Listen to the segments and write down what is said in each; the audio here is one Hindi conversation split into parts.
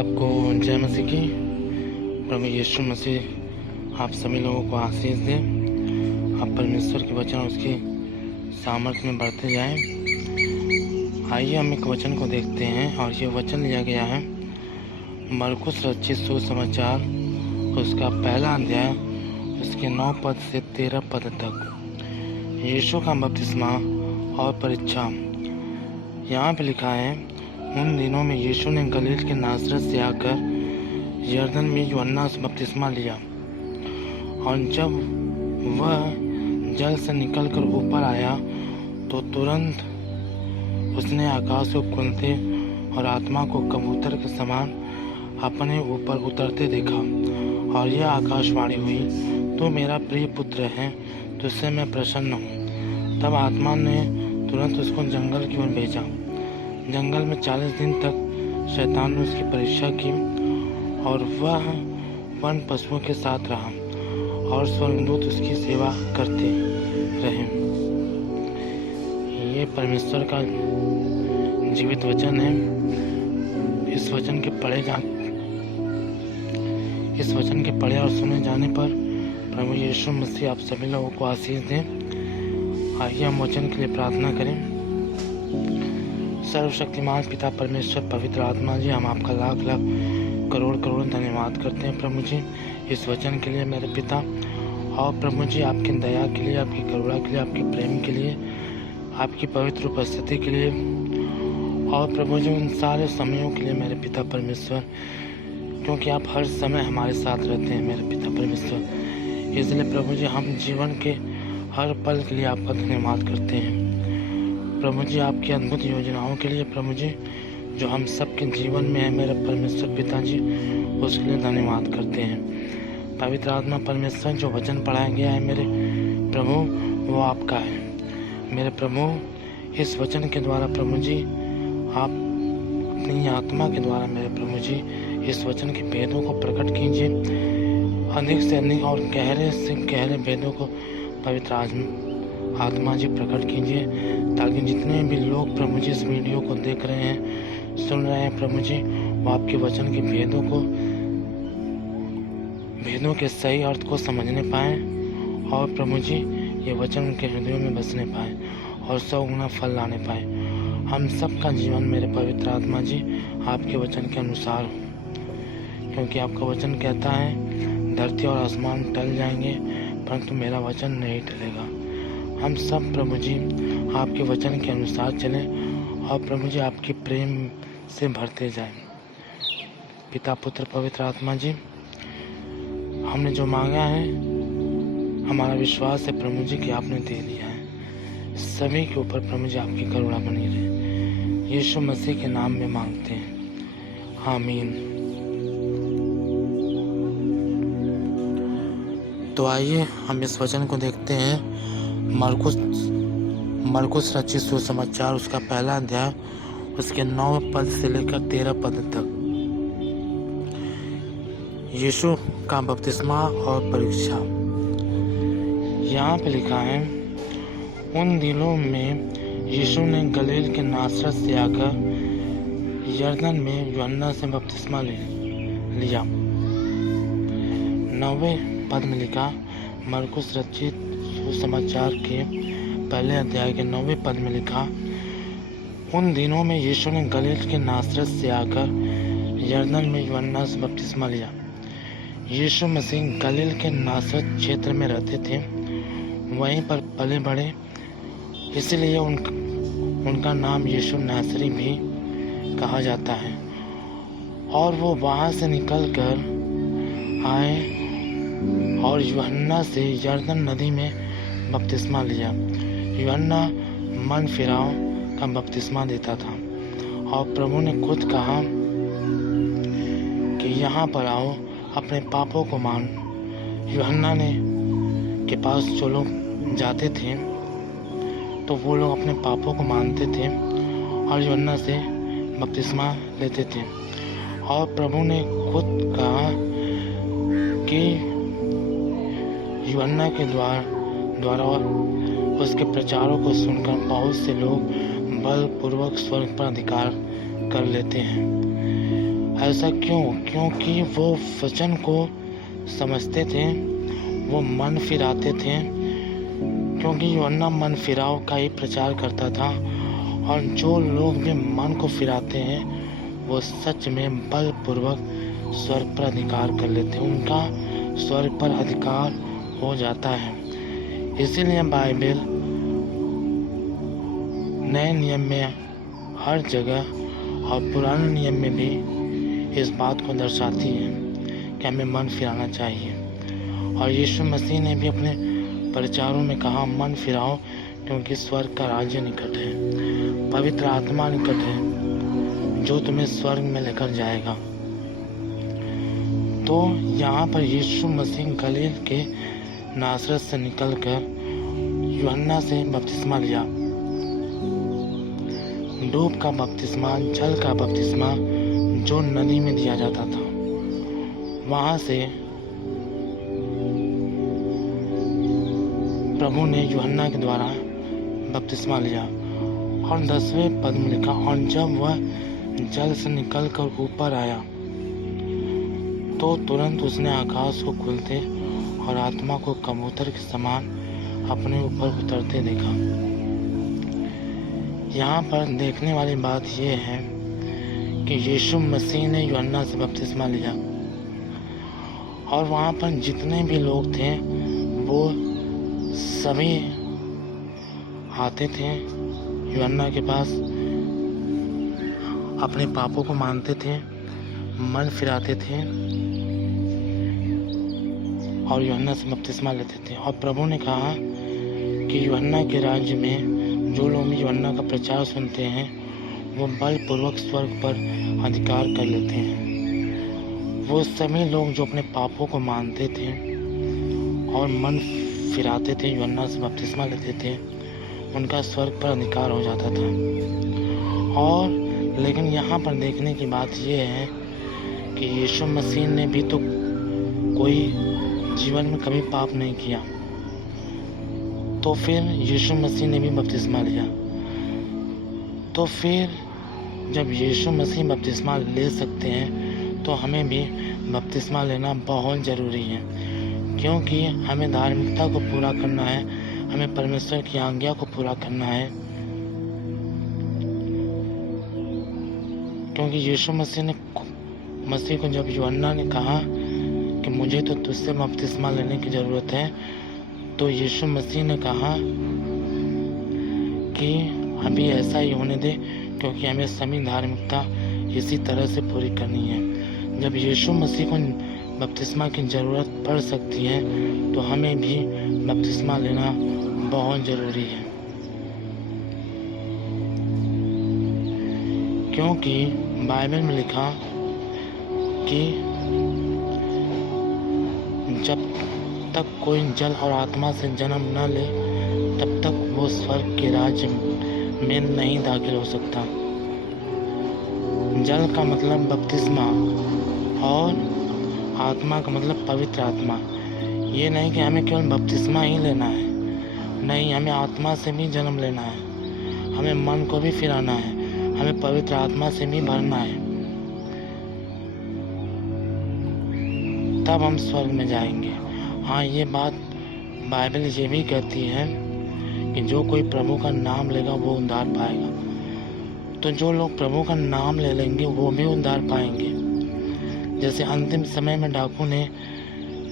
सबको जय मसीह की। प्रभु यीशु मसीह आप सभी लोगों को आशीष दे। आप परमेश्वर के वचन उसकी सामर्थ्य में बढ़ते जाएं। आइए हम एक वचन को देखते हैं और ये वचन लिया गया है मरकुस रचित सुसमाचार उसका पहला अध्याय उसके 9 पद से 13 पद तक। यीशु का बपतिस्मा और परीक्षा। यहाँ पे लिखा है, उन दिनों में यीशु ने गलील के नासरत से आकर यरदन में यूहन्ना से बपतिस्मा लिया, और जब वह जल से निकलकर ऊपर आया तो तुरंत उसने आकाश को खुलते और आत्मा को कबूतर के समान अपने ऊपर उतरते देखा, और यह आकाशवाणी हुई, तो मेरा प्रिय पुत्र है, तुझसे मैं प्रसन्न हूँ। तब आत्मा ने तुरंत उसको जंगल की ओर भेजा। जंगल में 40 दिन तक शैतान ने उसकी परीक्षा की, और वह वन पशुओं के साथ रहा, और स्वर्गदूत उसकी सेवा करते रहे। ये परमेश्वर का जीवित वचन है। इस वचन के पढ़े और सुने जाने पर प्रभु यीशु मसीह आप सभी लोगों को आशीष दें। आइए हम वचन के लिए प्रार्थना करें। सर्वशक्तिमान पिता परमेश्वर पवित्र आत्मा जी, हम आपका लाख लाख करोड़ करोड़ धन्यवाद करते हैं प्रभु जी इस वचन के लिए मेरे पिता। और प्रभु जी आपकी दया के लिए, आपकी करुणा के लिए, आपके प्रेम के लिए, आपकी पवित्र उपस्थिति के लिए, और प्रभु जी उन सारे समयों के लिए मेरे पिता परमेश्वर, क्योंकि आप हर समय हमारे साथ रहते हैं मेरे पिता परमेश्वर। इसलिए प्रभु जी हम जीवन के हर पल के लिए आपका धन्यवाद करते हैं प्रभु जी, आपकी अद्भुत योजनाओं के लिए प्रभु जी, जो हम सबके जीवन में है मेरे परमेश्वर पिताजी, उसके लिए धन्यवाद करते हैं। पवित्र आत्मा परमेश्वर, जो वचन पढ़ाया गया है मेरे प्रभु, वो आपका है मेरे प्रभु। इस वचन के द्वारा प्रभु जी, आप अपनी आत्मा के द्वारा मेरे प्रभु जी इस वचन के भेदों को प्रकट कीजिए, अधिक से अधिक और गहरे से गहरे भेदों को पवित्र आत्मा जी प्रकट कीजिए, ताकि जितने भी लोग प्रभु जी इस वीडियो को देख रहे हैं, सुन रहे हैं प्रभु जी, वो आपके वचन के भेदों के सही अर्थ को समझने पाएँ, और प्रभु जी ये वचन उनके हृदयों में बसने पाए और 100 गुना फल लाने पाए। हम सबका जीवन मेरे पवित्र आत्मा जी आपके वचन के अनुसार हो, क्योंकि आपका वचन कहता है धरती और आसमान टल जाएंगे परंतु मेरा वचन नहीं टलेगा। हम सब प्रभु जी आपके वचन के अनुसार चलें, और प्रभु जी आपके प्रेम से भरते जाएं। पिता पुत्र पवित्र आत्मा जी, हमने जो मांगा है, हमारा विश्वास है प्रभु जी कि आपने दे दिया है। सभी के ऊपर प्रभु जी आपकी करुणा बनी रहे, यीशु मसीह के नाम में मांगते हैं, आमीन। तो आइए हम इस वचन को देखते हैं। मरकुस रचित सुसमाचार उसका पहला अध्याय उसके 9 पद से लेकर 13 पद तक। यीशु का बपतिस्मा और परीक्षा। यहाँ पे लिखा है, उन दिनों में यीशु ने गलील के नासरत से आकर यरदन में यूहन्ना से बपतिस्मा लिया। 9वें पद में लिखा, मरकुस रचित सुसमाचार के पहले अध्याय के 9वें पद में लिखा, उन दिनों में यीशु ने गलील के नासरत से आकर यरदन में यूहन्ना से बपतिस्मा लिया। यीशु मसीह गलील के नासरत क्षेत्र में रहते थे, वहीं पर पले बढ़े, इसलिए उनका नाम यीशु नासरी भी कहा जाता है। और वो वहाँ से निकल कर आए और यूहन्ना से यरदन नदी में बपतिस्मा लिया। यूहन्ना मन फिराव का बपतिस्मा देता था, और प्रभु ने खुद कहा कि यहाँ पर आओ, अपने पापों को मान। यूहन्ना ने के पास जो लोग जाते थे तो वो लोग अपने पापों को मानते थे और यूहन्ना से बपतिस्मा लेते थे। और प्रभु ने खुद कहा कि यूहन्ना के द्वारा उसके प्रचारों को सुनकर बहुत से लोग बलपूर्वक स्वर्ग पर अधिकार कर लेते हैं। ऐसा क्यों? क्योंकि वो वचन को समझते थे, वो मन फिराते थे, क्योंकि यूहन्ना मन फिराव का ही प्रचार करता था। और जो लोग भी मन को फिराते हैं वो सच में बलपूर्वक स्वर्ग पर अधिकार कर लेते हैं, उनका स्वर्ग पर अधिकार हो जाता है। इसीलिए बाइबल नए नियम में हर जगह और पुराने नियम में भी इस बात को दर्शाती है कि हमें मन फिराना चाहिए। और यीशु मसीह ने भी अपने प्रचारों में कहा, मन फिराओ क्योंकि स्वर्ग का राज्य निकट है, पवित्र आत्मा निकट है जो तुम्हें स्वर्ग में लेकर जाएगा। तो यहाँ पर यीशु मसीह गलील के नासरत से निकलकर यूहन्ना से बपतिस्मा लिया। डूब का बपतिस्मा, जल का बपतिस्मा जो नदी में दिया जाता था, वहाँ से प्रभु ने यूहन्ना के द्वारा बपतिस्मा लिया। और 10वें पद में लिखा, और जब वह जल से निकलकर ऊपर आया तो तुरंत उसने आकाश को खुलते और आत्मा को कबूतर के समान अपने ऊपर उतरते देखा। यहाँ पर देखने वाली बात यह है कि यीशु मसीह ने यूहन्ना से बपतिस्मा लिया और वहाँ पर जितने भी लोग थे वो सभी आते थे यूहन्ना के पास, अपने पापों को मानते थे, मन फिराते थे और यूहन्ना से बपतिस्मा लेते थे। और प्रभु ने कहा कि यूहन्ना के राज्य में जो लोग यूहन्ना का प्रचार सुनते हैं वो बलपूर्वक स्वर्ग पर अधिकार कर लेते हैं। वो सभी लोग जो अपने पापों को मानते थे और मन फिराते थे, यूहन्ना से बपतिस्मा लेते थे, उनका स्वर्ग पर अधिकार हो जाता था। और लेकिन यहाँ पर देखने की बात यह है कि यीशु मसीह ने भी तो कोई जीवन में कभी पाप नहीं किया, तो फिर यीशु मसीह ने भी बपतिस्मा लिया। तो फिर जब यीशु मसीह बपतिस्मा ले सकते हैं तो हमें भी बपतिस्मा लेना बहुत ज़रूरी है, क्योंकि हमें धार्मिकता को पूरा करना है, हमें परमेश्वर की आज्ञा को पूरा करना है। क्योंकि यीशु मसीह को जब यूहन्ना ने कहा कि मुझे तो तुझसे बपतिस्मा लेने की ज़रूरत है, तो यीशु मसीह ने कहा कि अभी ऐसा ही होने दे, क्योंकि हमें सभी धार्मिकता इसी तरह से पूरी करनी है। जब यीशु मसीह को बपतिस्मा की ज़रूरत पड़ सकती है तो हमें भी बपतिस्मा लेना बहुत ज़रूरी है, क्योंकि बाइबल में लिखा कि जब तक कोई जल और आत्मा से जन्म न ले तब तक वो स्वर्ग के राज्य में नहीं दाखिल हो सकता। जल का मतलब बपतिस्मा और आत्मा का मतलब पवित्र आत्मा। ये नहीं कि हमें केवल बपतिस्मा ही लेना है, नहीं, हमें आत्मा से भी जन्म लेना है, हमें मन को भी फिराना है, हमें पवित्र आत्मा से भी भरना है, तब हम स्वर्ग में जाएंगे। हाँ, ये बात बाइबल ये भी कहती है कि जो कोई प्रभु का नाम लेगा वो उद्धार पाएगा। तो जो लोग प्रभु का नाम ले लेंगे वो भी उद्धार पाएंगे। जैसे अंतिम समय में डाकू ने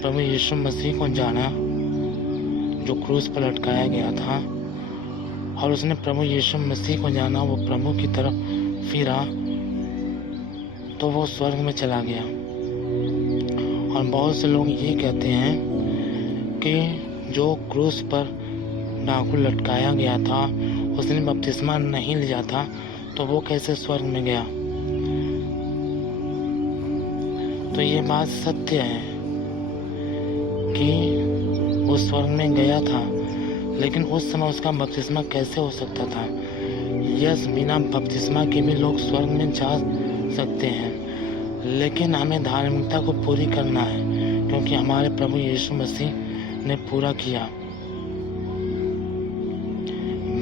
प्रभु यीशु मसीह को जाना, जो क्रूस पर लटकाया गया था, और उसने प्रभु यीशु मसीह को जाना, वो प्रभु की तरफ फिरा तो वो स्वर्ग में चला गया। और बहुत से लोग ये कहते हैं कि जो क्रूस पर डाकू लटकाया गया था उसने बपतिस्मा नहीं लिया था तो वो कैसे स्वर्ग में गया। तो ये बात सत्य है कि वो स्वर्ग में गया था, लेकिन उस समय उसका बपतिस्मा कैसे हो सकता था? यस, बिना बपतिस्मा के भी लोग स्वर्ग में जा सकते हैं, लेकिन हमें धार्मिकता को पूरी करना है, क्योंकि हमारे प्रभु यीशु मसीह ने पूरा किया।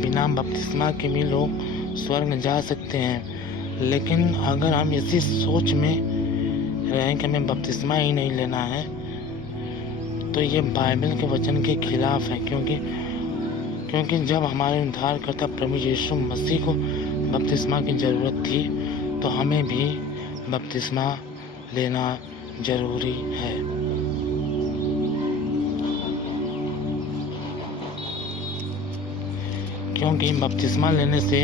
बिना बपतिस्मा के भी लोग स्वर्ग में जा सकते हैं, लेकिन अगर हम इसी सोच में रहे हैं कि हमें बपतिस्मा ही नहीं लेना है, तो ये बाइबल के वचन के खिलाफ है। क्योंकि जब हमारे उद्धारकर्ता प्रभु यीशु मसीह को बपतिस्मा की ज़रूरत थी, तो हमें भी बपतिस्मा लेना ज़रूरी है। क्योंकि बपतिस्मा लेने से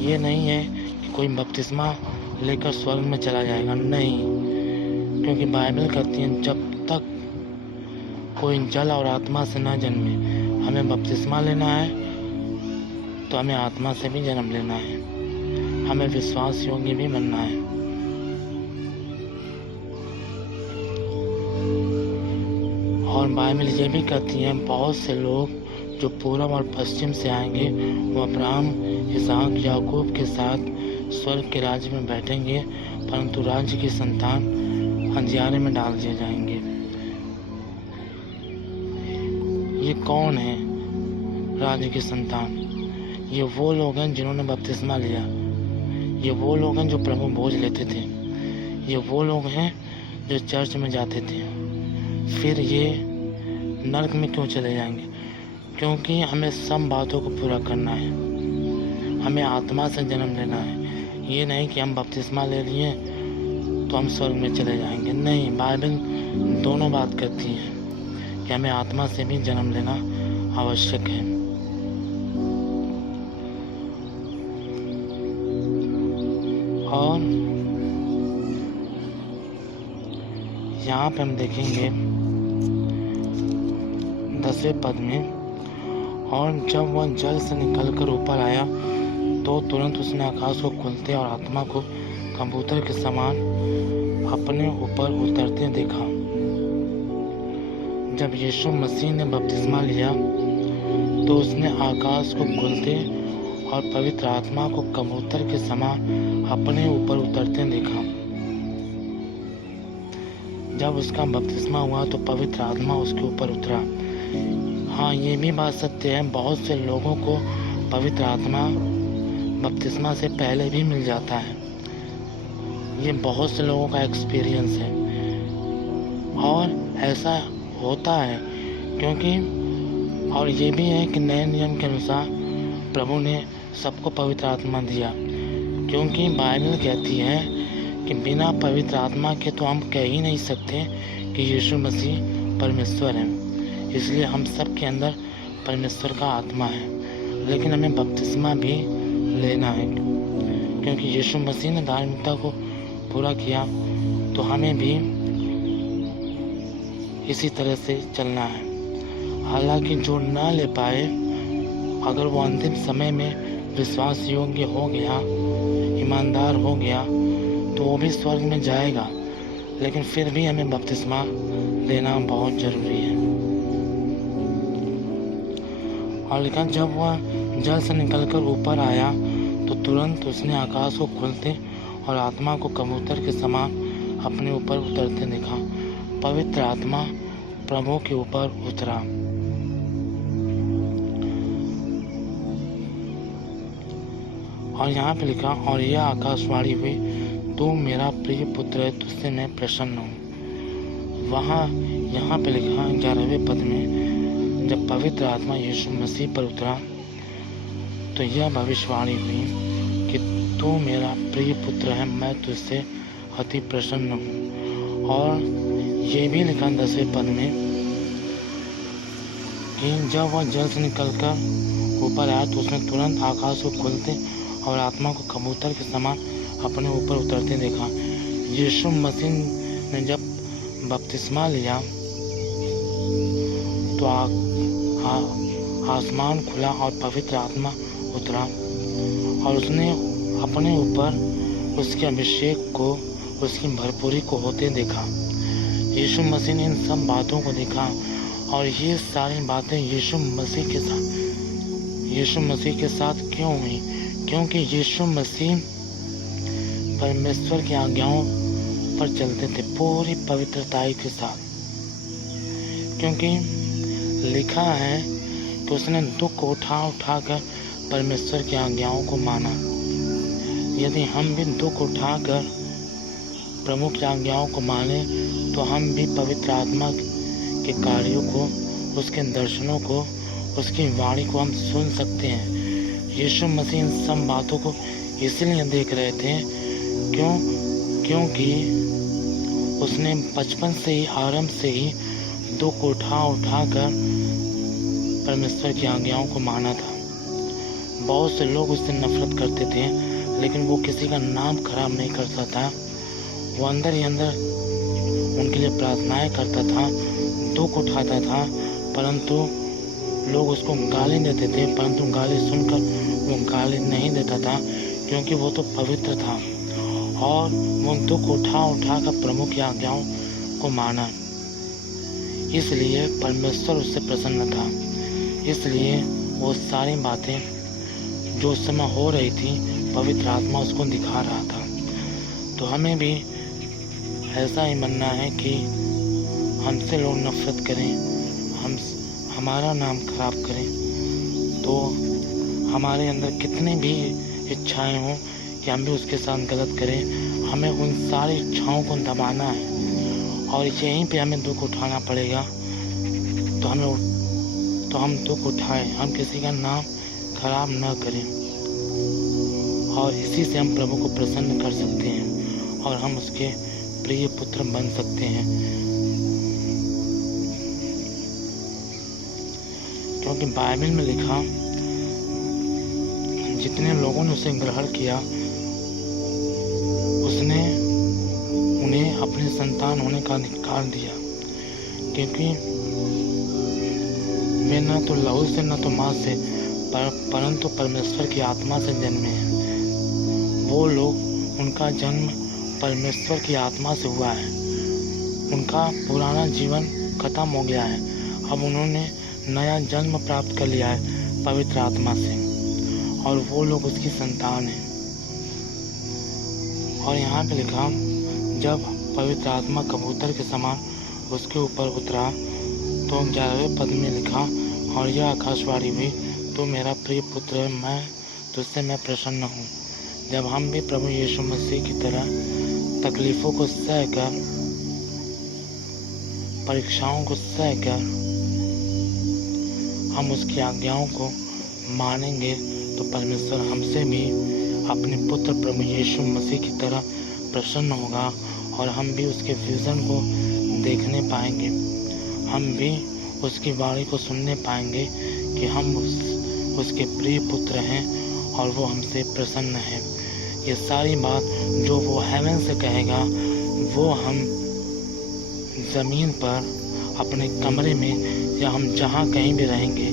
ये नहीं है कि कोई बपतिस्मा लेकर स्वर्ग में चला जाएगा, नहीं। क्योंकि बाइबल कहती है जब तक कोई जल और आत्मा से ना जन्मे, हमें बपतिस्मा लेना है तो हमें आत्मा से भी जन्म लेना है, हमें विश्वास योग्य भी बनना है। और बाइबल ये भी कहती है बहुत से लोग जो पूरब और पश्चिम से आएंगे वो अब्राहम, इसहाक, याकूब के साथ स्वर्ग के राज्य में बैठेंगे, परंतु राज्य की संतान अंधियारे में डाल दिए जाएंगे। ये कौन है राज्य की संतान? ये वो लोग हैं जिन्होंने बपतिस्मा लिया, ये वो लोग हैं जो प्रभु भोज लेते थे, ये वो लोग हैं जो चर्च में जाते थे। फिर ये नरक में क्यों चले जाएंगे? क्योंकि हमें सब बातों को पूरा करना है, हमें आत्मा से जन्म लेना है। ये नहीं कि हम बपतिस्मा ले लिए तो हम स्वर्ग में चले जाएंगे, नहीं। बाइबल दोनों बात करती है कि हमें आत्मा से भी जन्म लेना आवश्यक है। और यहाँ पे हम देखेंगे 10वें पद में, और जब वह जल से निकलकर ऊपर आया तो तुरंत उसने आकाश को खुलते और आत्मा को कबूतर के समान अपने ऊपर उतरते देखा। जब यीशु मसीह ने बपतिस्मा लिया तो उसने आकाश को खुलते और पवित्र आत्मा को कबूतर के समान अपने ऊपर उतरते देखा। जब उसका बपतिस्मा हुआ तो पवित्र आत्मा उसके ऊपर उतरा। हाँ, ये भी बात सत्य है, बहुत से लोगों को पवित्र आत्मा बपतिस्मा से पहले भी मिल जाता है। ये बहुत से लोगों का एक्सपीरियंस है और ऐसा होता है क्योंकि, और ये भी है कि नए नियम के अनुसार प्रभु ने सबको पवित्र आत्मा दिया, क्योंकि बाइबल कहती है कि बिना पवित्र आत्मा के तो हम कह ही नहीं सकते कि यीशु मसीह परमेश्वर है। इसलिए हम सब के अंदर परमेश्वर का आत्मा है, लेकिन हमें बपतिस्मा भी लेना है, क्योंकि यीशु मसीह ने धार्मिकता को पूरा किया, तो हमें भी इसी तरह से चलना है। हालांकि जो ना ले पाए, अगर वो अंतिम समय में विश्वास योग्य हो गया, ईमानदार हो गया, तो वो भी स्वर्ग में जाएगा, लेकिन फिर भी हमें बपतिस्मा लेना बहुत ज़रूरी है। और लिखा, जब वह जल से निकलकर ऊपर आया तो तुरंत उसने आकाश को खुलते और आत्मा को कबूतर के समान अपने ऊपर उतरते देखा। पवित्र आत्मा प्रभु के ऊपर उतरा। और यहाँ पे लिखा, और यह आकाशवाणी हुई, तू मेरा प्रिय पुत्र है, तुझसे मैं प्रसन्न हूँ। यहाँ पे लिखा 11वें पद में, जब पवित्र आत्मा यीशु मसीह पर उतरा तो यह भविष्यवाणी हुई कि तू मेरा प्रिय पुत्र है, मैं तुझसे अति प्रसन्न हूँ। और ये भी लिखा 10वें पद में कि जब वह जल से निकलकर ऊपर आया तो उसने तुरंत आकाश को खुलते और आत्मा को कबूतर के समान अपने ऊपर उतरते देखा। यीशु मसीह ने जब बपतिस्मा लिया तो आसमान खुला और पवित्र आत्मा उतरा और उसने अपने ऊपर उसके अभिषेक को, उसकी भरपूरी को होते देखा। यीशु मसीह ने इन सब बातों को देखा और ये सारी बातें यीशु मसीह के साथ क्यों हुई? क्योंकि यीशु मसीह परमेश्वर की आज्ञाओं पर चलते थे पूरी पवित्रता के साथ, क्योंकि लिखा है कि उसने दुख उठाकर परमेश्वर की आज्ञाओं को माना। यदि हम भी दुख उठाकर प्रभु की आज्ञाओं को माने तो हम भी पवित्र आत्मा के कार्यों को, उसके दर्शनों को, उसकी वाणी को हम सुन सकते हैं। यीशु मसीह इन सब बातों को इसलिए देख रहे थे क्योंकि उसने बचपन से ही, आरंभ से ही दुख उठाकर परमेश्वर की आज्ञाओं को माना था। बहुत से लोग उससे नफरत करते थे, लेकिन वो किसी का नाम खराब नहीं करता था। वो अंदर ही अंदर उनके लिए प्रार्थनाएं करता था, दुख उठाता था, परंतु लोग उसको गाली देते थे, परंतु गाली सुनकर वो गाली नहीं देता था, क्योंकि वो तो पवित्र था और वो दुख उठा कर प्रभु की आज्ञाओं को माना। इसलिए परमेश्वर उससे प्रसन्न था। इसलिए वो सारी बातें जो उस समय हो रही थी, पवित्र आत्मा उसको दिखा रहा था। तो हमें भी ऐसा ही बनना है कि हमसे लोग नफरत करें, हमारा नाम खराब करें, तो हमारे अंदर कितनी भी इच्छाएं हों कि हम भी उसके साथ गलत करें, हमें उन सारी इच्छाओं को दबाना है और यहीं पे हमें दुख उठाना पड़ेगा। तो हम दुख उठाएं, हम किसी का नाम खराब न करें और इसी से हम प्रभु को प्रसन्न कर सकते हैं और हम उसके प्रिय पुत्र बन सकते हैं। क्योंकि बाइबल में लिखा, जितने लोगों ने उसे ग्रहण किया उसने उन्हें अपने संतान होने का अधिकार दिया, क्योंकि वे न तो लहू से न तो माँ से परंतु परमेश्वर की आत्मा से जन्मे हैं। वो लोग, उनका जन्म परमेश्वर की आत्मा से हुआ है। उनका पुराना जीवन खत्म हो गया है, अब उन्होंने नया जन्म प्राप्त कर लिया है पवित्र आत्मा से, और वो लोग उसकी संतान हैं। और यहाँ पे लिखा, जब पवित्र आत्मा कबूतर के समान उसके ऊपर उतरा तो 11वें पद में लिखा, और यह आकाशवाणी हुई, तो मेरा प्रिय पुत्र है, तुझसे मैं प्रसन्न हूँ। जब हम भी प्रभु यीशु मसीह की तरह तकलीफ़ों को सहकर, परीक्षाओं को सहकर हम उसकी आज्ञाओं को मानेंगे, तो परमेश्वर हमसे भी अपने पुत्र प्रभु यीशु मसीह की तरह प्रसन्न होगा और हम भी उसके विज़न को देखने पाएंगे। हम भी उसकी वाणी को सुनने पाएंगे कि हम उसके प्रिय पुत्र हैं और वो हमसे प्रसन्न है। ये सारी बात जो वो हेवन से कहेगा, वो हम ज़मीन पर अपने कमरे में या हम जहाँ कहीं भी रहेंगे,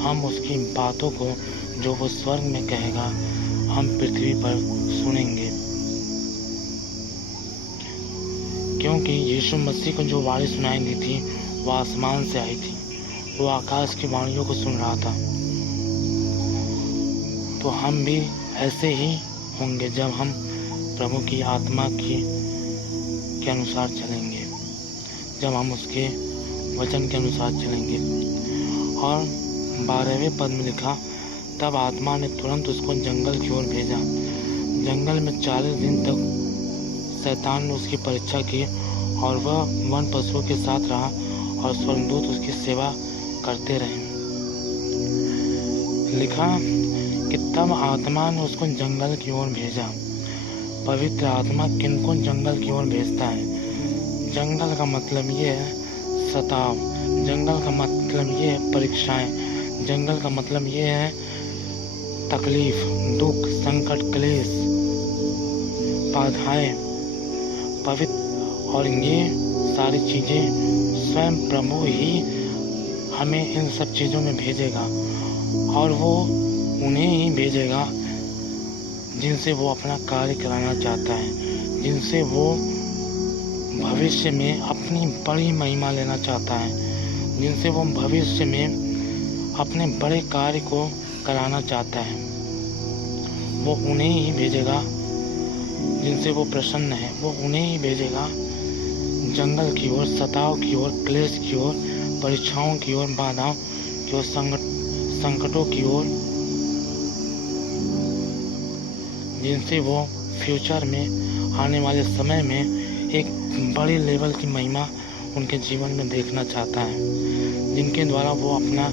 हम उसकी बातों को जो वो स्वर्ग में कहेगा, हम पृथ्वी पर सुनेंगे। क्योंकि यीशु मसीह को जो वाणी सुनाई दी थी वो आसमान से आई थी, वो आकाश की वाणियों को सुन रहा था। तो हम भी ऐसे ही होंगे जब हम प्रभु की आत्मा के अनुसार चलेंगे, जब हम उसके वचन के अनुसार चलेंगे। और 12वें पद में लिखा, तब आत्मा ने तुरंत उसको जंगल की ओर भेजा। जंगल में 40 दिन तक शैतान ने उसकी परीक्षा की और वह वन पशुओं के साथ रहा और स्वर्गदूत उसकी सेवा करते रहे। लिखा कि तब आत्मा ने उसको जंगल की ओर भेजा। पवित्र आत्मा किनको जंगल की ओर भेजता है? जंगल का मतलब ये है सताव, जंगल का मतलब ये है परीक्षाएं, जंगल का मतलब ये है तकलीफ, दुख, संकट, क्लेश, बाधाएं, पवित्र। और ये सारी चीज़ें स्वयं प्रभु ही हमें इन सब चीज़ों में भेजेगा और वो उन्हें ही भेजेगा जिनसे वो अपना कार्य कराना चाहता है, जिनसे वो भविष्य में अपनी बड़ी महिमा लेना चाहता है, जिनसे वो भविष्य में अपने बड़े कार्य को कराना चाहता है। वो उन्हें ही भेजेगा जिनसे वो प्रसन्न है, वो उन्हें ही भेजेगा जंगल की ओर, सताव की ओर, क्लेश की ओर, परीक्षाओं की ओर, बाधाओं की ओर, संकटों की ओर, जिनसे वो फ्यूचर में, आने वाले समय में एक बड़े लेवल की महिमा उनके जीवन में देखना चाहता है, जिनके द्वारा वो अपना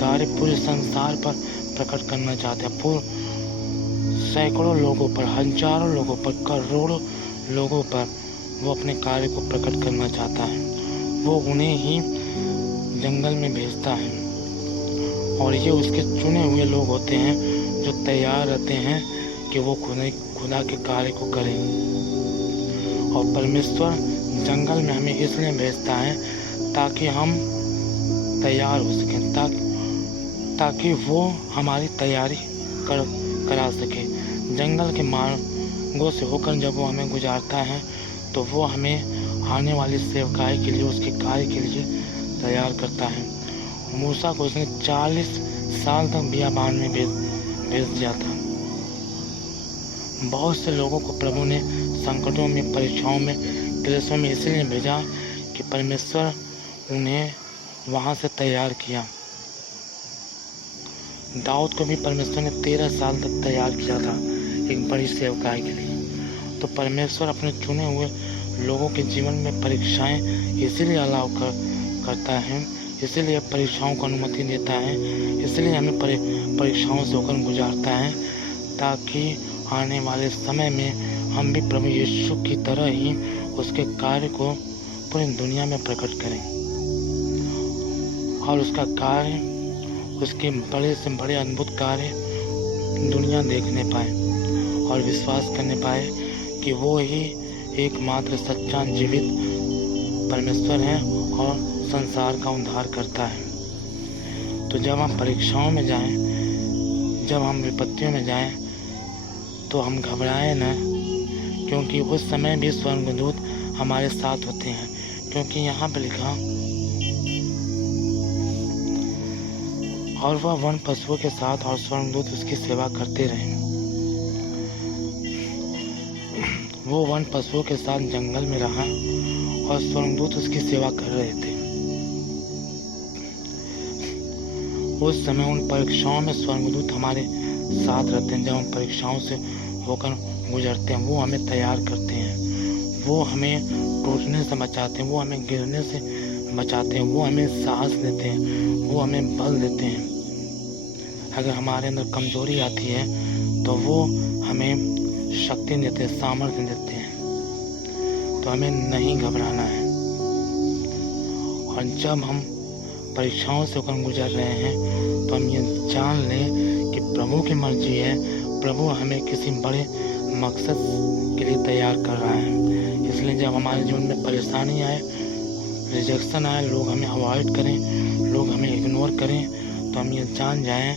कार्य पूरे संसार पर प्रकट करना चाहते हैं। पूरे सैकड़ों लोगों पर, हजारों लोगों पर, करोड़ों लोगों पर वो अपने कार्य को प्रकट करना चाहता है। वो उन्हें ही जंगल में भेजता है और ये उसके चुने हुए लोग होते हैं जो तैयार रहते हैं कि वो खुदा के कार्य को करें। और परमेश्वर जंगल में हमें इसलिए भेजता है ताकि हम तैयार हो सकें, ताकि वो हमारी तैयारी करा सके। जंगल के मार्गों से होकर जब वो हमें गुजारता है तो वो हमें आने वाली सेवकाई के लिए, उसके कार्य के लिए तैयार करता है। मूसा को उसने 40 साल तक बियाबान में भेज दिया था। बहुत से लोगों को प्रभु ने संकटों में, परीक्षाओं में, क्लेशों में इसलिए भेजा कि परमेश्वर उन्हें वहाँ से तैयार किया। दाऊद को भी परमेश्वर ने 13 साल तक तैयार किया था एक बड़ी सेवकाई के लिए। तो परमेश्वर अपने चुने हुए लोगों के जीवन में परीक्षाएं इसीलिए अलाउ करता है, इसीलिए परीक्षाओं को अनुमति देता है, इसलिए हमें परीक्षाओं से होकर गुजारता है ताकि आने वाले समय में हम भी प्रभु यीशु की तरह ही उसके कार्य को पूरी दुनिया में प्रकट करें और उसका कार्य, उसके बड़े से बड़े अद्भुत कार्य दुनिया देखने पाए और विश्वास करने पाए कि वो ही एकमात्र सच्चा जीवित परमेश्वर है और संसार का उद्धार करता है। तो जब हम परीक्षाओं में जाएं, जब हम विपत्तियों में जाएं, तो हम घबराएं न, क्योंकि उस समय भी स्वर्गदूत हमारे साथ होते हैं। क्योंकि यहाँ पर लिखा, और वह वन पशुओं के साथ और स्वर्गदूत उसकी सेवा करते रहे। वो वन पशुओं के साथ जंगल में रहा और स्वर्गदूत उसकी सेवा कर रहे थे। उस समय उन परीक्षाओं में स्वर्गदूत हमारे साथ रहते हैं। जब हम परीक्षाओं से होकर गुजरते हैं, वो हमें तैयार करते हैं, वो हमें टूटने से बचाते हैं, वो हमें गिरने से बचाते हैं, वो हमें साहस देते हैं, वो हमें बल देते हैं। अगर हमारे अंदर कमजोरी आती है तो वो हमें शक्ति देते हैं, सामर्थ्य देते हैं। तो हमें नहीं घबराना है। और जब हम परीक्षाओं से होकर गुजर रहे हैं तो हम ये जान लें कि प्रभु की मर्जी है, प्रभु हमें किसी बड़े मकसद के लिए तैयार कर रहा है। इसलिए जब हमारे जीवन में परेशानी आए, रिजेक्शन आए, लोग हमें अवॉइड करें, लोग हमें इग्नोर करें, तो हम ये जान जाएं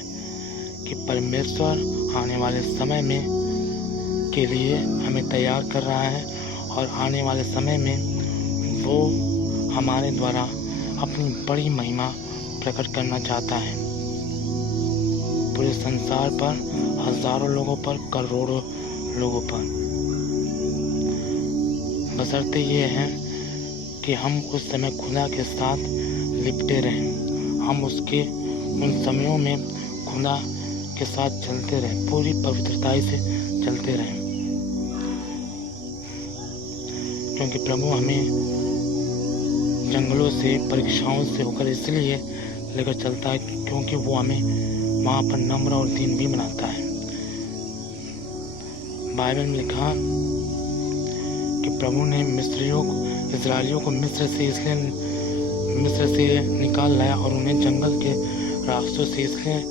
कि परमेश्वर आने वाले समय में के लिए हमें तैयार कर रहा है और आने वाले समय में वो हमारे द्वारा अपनी बड़ी महिमा प्रकट करना चाहता है पूरे संसार पर, हजारों लोगों पर, करोड़ों लोगों पर। बशर्ते ये है कि हम उस समय खुदा के साथ लिपटे रहें, हम उसके उन समयों में खुदा के साथ चलते रहें, पूरी पवित्रताई से चलते रहें। क्योंकि प्रभु हमें जंगलों से, परीक्षाओं से होकर इसलिए लेकर चलता है क्योंकि वो हमें वहाँ पर नम्र और दीन भी बनाता है। बाइबल में लिखा कि प्रभु ने इजराइलियों को मिस्र से निकाल लाया और उन्हें जंगल के रास्तों से इसलिए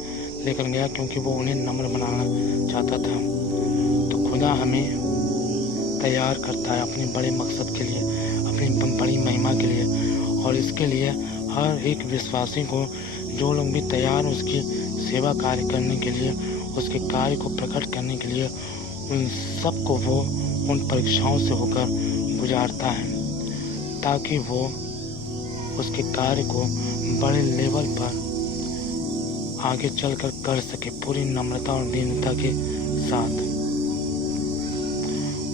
लेकर गया क्योंकि वो उन्हें नम्र बनाना चाहता था। तो खुदा हमें तैयार करता है अपने बड़े मकसद के लिए, अपनी बड़ी महिमा के लिए। और इसके लिए हर एक विश्वासी को, जो लोग भी तैयार उसकी सेवा कार्य करने के लिए, उसके कार्य को प्रकट करने के लिए, उन सबको वो उन परीक्षाओं से होकर गुजारता है ताकि वो उसके कार्य को बड़े लेवल पर आगे चलकर कर सके पूरी नम्रता और दीनता के साथ।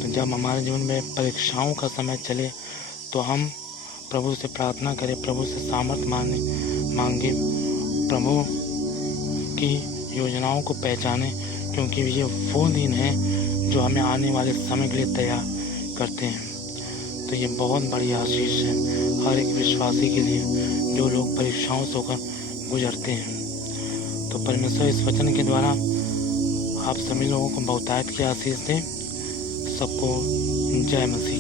तो जब हमारे जीवन में परीक्षाओं का समय चले तो हम प्रभु से प्रार्थना करें, प्रभु से सामर्थ मांगे, प्रभु की योजनाओं को पहचानें, क्योंकि ये वो दिन है जो हमें आने वाले समय के लिए तैयार करते हैं। तो ये बहुत बड़ी आशीष है हर एक विश्वासी के लिए जो लोग परीक्षाओं से होकर गुजरते हैं। तो परमेश्वर इस वचन के द्वारा आप सभी लोगों को बहुतायत की आशीष दें। सबको जय मसीह।